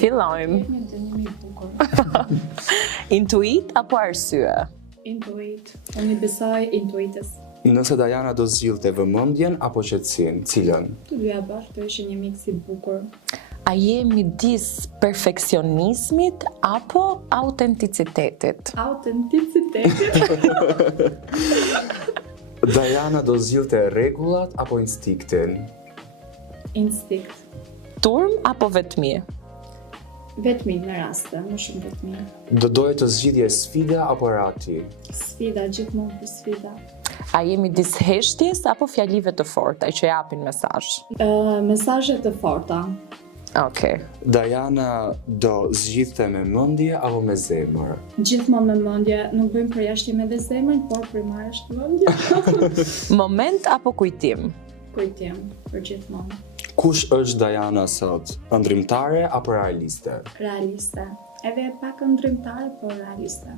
Fillojmë. Një dënim i bukur. Intuit apo arsye? Intuit. Unë besoj intuitës. Nëse Diana do zgjidhte vëmendjen apo qetësinë, cilën? Të dyja bashkë të ishin një miks i bukur. A je midis perfeksionizmit apo autenticitetit? Autenticiteti. Diana do zgjidhte rregullat apo instiktin? Instinkt. Turm apo vetmi? Vetmi në raste, më shumë vetmi. Do doje të zgjidhje sfida apo rati? Sfida, gjithmonë për sfida. A je midis heshtjes apo fjalive të forta që japin mesazh? Mesazhe të forta. Okej. Diana do zgjidhte me mendje apo me zemër? Gjithmonë me mendje, nuk bëjmë përjashtje me dhe zemrën, por primarisht mendje. Moment apo kujtim? Kujtim, për gjithmonë. Kush është Diana sot? Ëndrrimtare apo realiste? Realiste. Edhe pak ëndrrimtare, por realiste.